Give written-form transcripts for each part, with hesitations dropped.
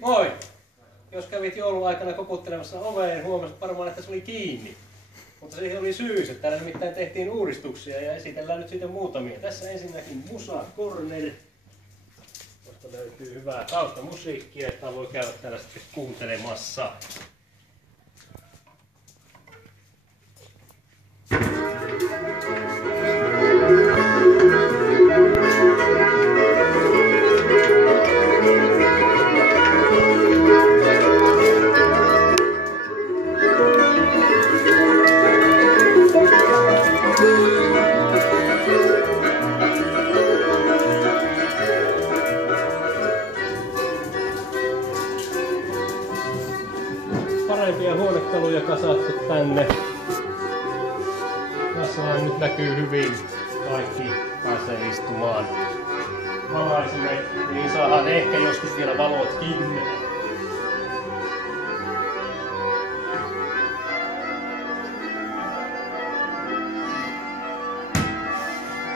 Moi! Jos kävit jouluaikana koputtelemassa oveen, huomasit varmaan, että se oli kiinni. Mutta siihen oli syys, että täällä nimittäin tehtiin uudistuksia ja esitellään nyt sitten muutamia. Tässä ensinnäkin Musa Corner, josta löytyy hyvää taustamusiikkia, että voi käydä täällä sitten kuuntelemassa. Parempia huonekaluja kasattu tänne. Tässä nyt näkyy hyvin. Kaikki pääsee istumaan. Valaisimet, niin saadaan ehkä joskus vielä valot kiinni.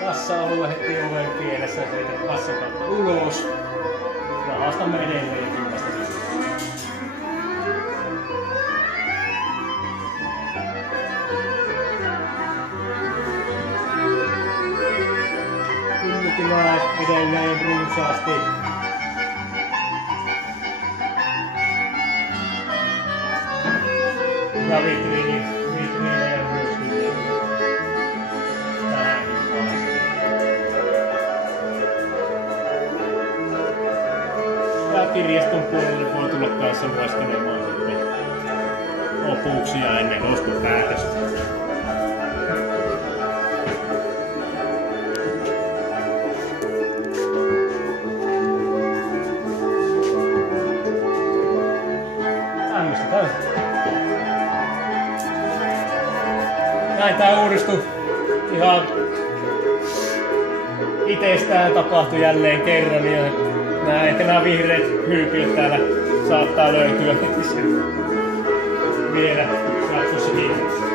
Kassa-alue heti oven pienessä ja heität kassan kautta ulos. Rahastamme edelleenkin tästä lisää. Kylmikilaa edelleen runsaasti. Ja vitriinejä myöskin tähänkin asti. Ja kirjaston puolelle voi tulla kanssa lueskelemaan sitten lopuuksia ennen ostopäätöstä. Näin tää uudistui ihan itsestään, tapahtui jälleen kerran ja ehkä nämä vihreät hyypiöt täällä saattaa löytyä vielä jatkossakin.